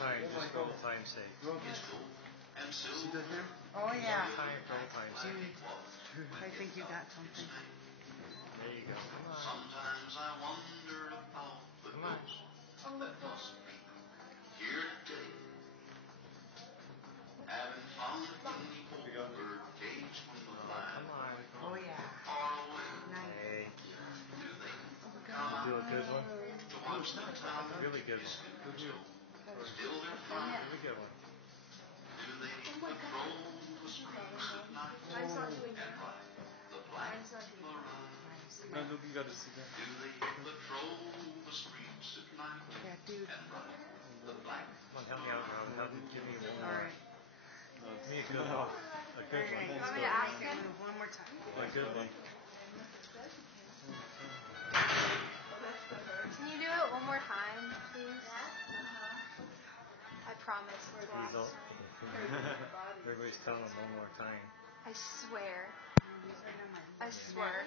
time, just for old time's sake. See that here? Oh yeah. Time for old time's sake. I think you got something. There you go. Come on. Sometimes I wonder about the ghost that must be here today. Haven't found any old bird cage from the blind. Oh yeah. Far away. Hey. Do they You do a good one? to watch the town Really good one. still they're fine? Really good one. Do they patrol the streets at night Mine's not doing and that. ride the black Mine's not doing that. maroon? No, you got to see that. Do they patrol the streets at night Yeah, dude. and ride the black Come on, help me out, Rob. Give me one All more. right. Give me a good one. A good one. You want me to ask him? Move one more time. A good one. Can you do it one more time, please? I promise. Please don't. Everybody's telling them one more time. I swear. I swear.